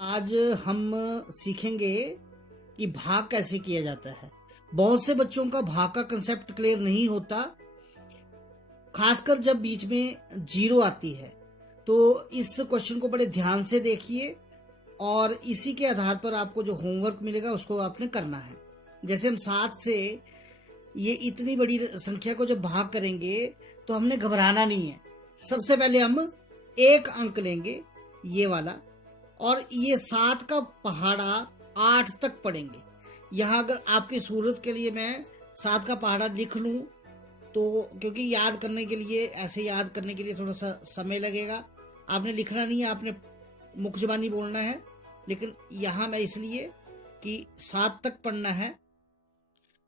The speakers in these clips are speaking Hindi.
आज हम सीखेंगे कि भाग कैसे किया जाता है। बहुत से बच्चों का भाग का कंसेप्ट क्लियर नहीं होता, खासकर जब बीच में जीरो आती है। तो इस क्वेश्चन को बड़े ध्यान से देखिए और इसी के आधार पर आपको जो होमवर्क मिलेगा उसको आपने करना है। जैसे हम 7 से ये इतनी बड़ी संख्या को जब भाग करेंगे तो हमने घबराना नहीं है। सबसे पहले हम एक अंक लेंगे, ये वाला, और ये 7 का पहाड़ा 8 तक पढ़ेंगे। यहाँ अगर आपकी सूरत के लिए मैं 7 का पहाड़ा लिख लूँ तो, क्योंकि याद करने के लिए, ऐसे याद करने के लिए थोड़ा सा समय लगेगा। आपने लिखना नहीं है, आपने मुख जुबानी बोलना है। लेकिन यहाँ मैं इसलिए कि 7 तक पढ़ना है,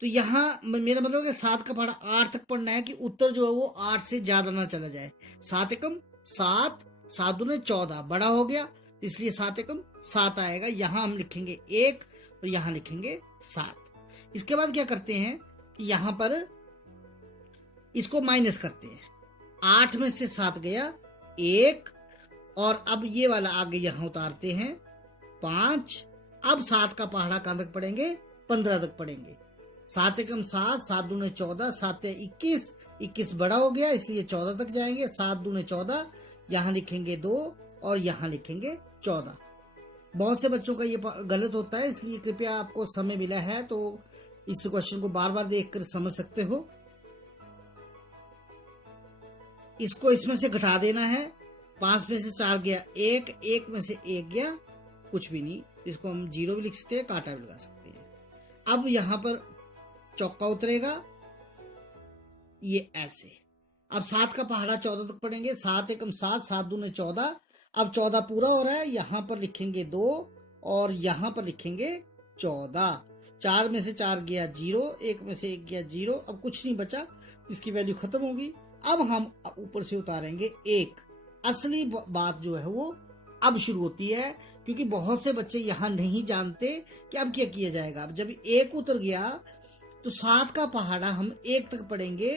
तो यहाँ मेरा मतलब है कि 7 का पहाड़ा 8 तक पढ़ना है कि उत्तर जो है वो 8 से ज्यादा ना चला जाए। 7 एकम 7, 7 दूने 14, बड़ा हो गया, इसलिए 7 एकम 7 आएगा। यहाँ हम लिखेंगे 1 और यहाँ लिखेंगे 7। इसके बाद क्या करते हैं कि यहाँ पर इसको माइनस करते हैं। 8 में से 7 गया 1, और अब ये वाला आगे यहाँ उतारते हैं 5। अब 7 का पहाड़ा कहाँ तक पढ़ेंगे? 15 तक पढ़ेंगे। 7 एकम 7, 7 दूने 14, 7 21, 21 बड़ा हो गया इसलिए 14 तक जाएंगे। 7 दूने 14, यहाँ लिखेंगे 2 और यहाँ लिखेंगे 14। बहुत से बच्चों का ये गलत होता है, इसलिए कृपया, आपको समय मिला है तो इस क्वेश्चन को बार बार देखकर समझ सकते हो। इसको इसमें से घटा देना है। 5 में से 4 गया 1, 1 में से 1 गया कुछ भी नहीं, इसको हम 0 भी लिख सकते हैं, कांटा भी लगा सकते हैं। अब यहाँ पर चौका उतरेगा, ये ऐसे। अब 7 का पहाड़ा 14 तक पढ़ेंगे। 7 एकम 7, 7 दूने 14। अब 14 पूरा हो रहा है, यहाँ पर लिखेंगे 2 और यहाँ पर लिखेंगे 14। 4 में से 4 गया 0, 1 में से 1 गया 0, अब कुछ नहीं बचा, इसकी वैल्यू खत्म होगी। अब हम ऊपर से उतारेंगे 1। असली बात जो है वो अब शुरू होती है, क्योंकि बहुत से बच्चे यहाँ नहीं जानते कि अब क्या किया जाएगा। अब जब 1 उतर गया तो 7 का पहाड़ा हम 1 तक पढ़ेंगे।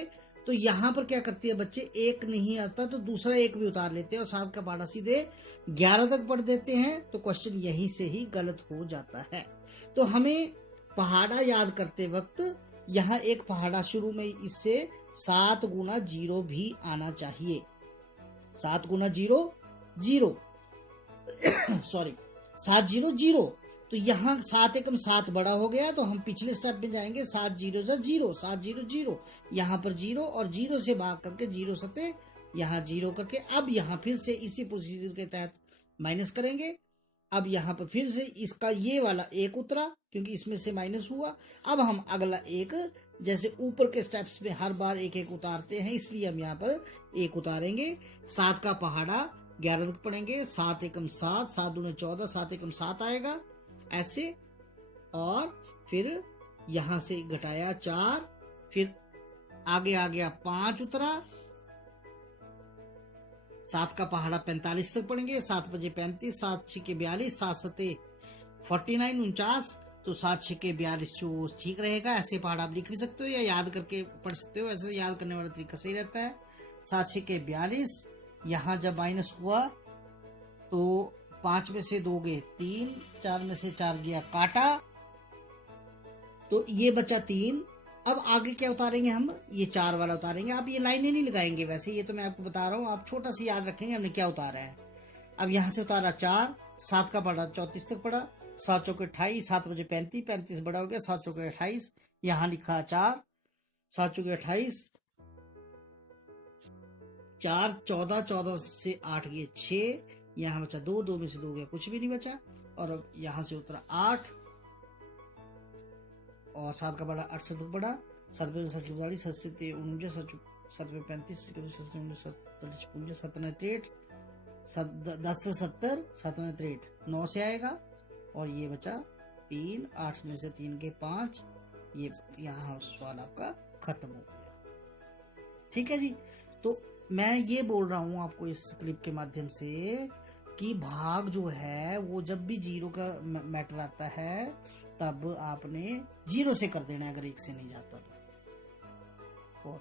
तो यहाँ पर क्या करते हैं बच्चे, 1 नहीं आता तो दूसरा 1 भी उतार लेते हैं और 7 का पहाड़ा सीधे 11 तक पढ़ देते हैं। तो क्वेश्चन यहीं से ही गलत हो जाता है। तो हमें पहाड़ा याद करते वक्त यहाँ एक पहाड़ा शुरू में इससे 7 गुना 0 भी आना चाहिए। 7 गुना 0 0 सॉरी 7 0 0। तो यहाँ 7 एकम 7 बड़ा हो गया, तो हम पिछले स्टेप में जाएंगे। 7 0 0, 7 0 0, यहाँ पर 0 और 0 से भाग करके 0 सते यहाँ 0 करके, अब यहाँ फिर से इसी प्रोसीजर के तहत माइनस करेंगे। अब यहाँ पर फिर से इसका ये वाला 1 उतरा, क्योंकि इसमें से माइनस हुआ। अब हम अगला 1, जैसे ऊपर के स्टेप्स में हर बार 1 1 उतारते हैं, इसलिए हम यहाँ पर 1 उतारेंगे। 7 का पहाड़ा 11 तक पढ़ेंगे। 7 एकम 7, 7 दूने 14, 7 एकम 7 आएगा ऐसे, और फिर यहां से घटाया 4, फिर आगे आ गया 5 उतरा। 7 का पहाड़ा 45 तक पढ़ेंगे। 7 बजे 35, 7 छिके 42, 7 सते 49 49। तो 7 छिके 42 जो ठीक रहेगा। ऐसे पहाड़ा आप लिख भी सकते हो या याद करके पढ़ सकते हो, ऐसे याद करने वाला तरीका सही रहता है। 7 छिके 42, यहाँ जब माइनस हुआ तो 5 में से 2 गए 3, 4 में से 4 गया काटा, तो ये बचा 3। अब आगे क्या उतारेंगे हम? ये 4 वाला उतारेंगे। आप ये लाइनें नहीं लगाएंगे, वैसे ये तो मैं आपको बता रहा हूँ, आप छोटा सा याद रखेंगे हमने क्या उतारा है। अब यहाँ से उतारा 4, 7 का पढ़ा 34 तक पढ़ा। 7 चौके 28, 7 बजे 35, 35 बड़ा हो गया, 7 चौके 28, यहाँ लिखा 4, 7 चौके 28, 4 14, 14 से 8 गए 6, यहाँ बचा 2, 2 में से 2 गया कुछ भी नहीं बचा। और अब यहाँ से उतरा 8 और 7 का बड़ा 68 तक बड़ा। 7 पे 7 की 42, 7 से 49, 7 पे 35, 7 से 49, 7 10 से 70, 7 9 से आएगा। और ये बचा 3, 8 में से 3 के 5, ये यहाँ सवाल आपका खत्म हो गया। ठीक है जी। तो मैं ये बोल रहा हूँ आपको इस क्लिप के माध्यम से कि भाग जो है वो जब भी 0 का मैटर आता है तब आपने 0 से कर देना है, अगर 1 से नहीं जाता तो।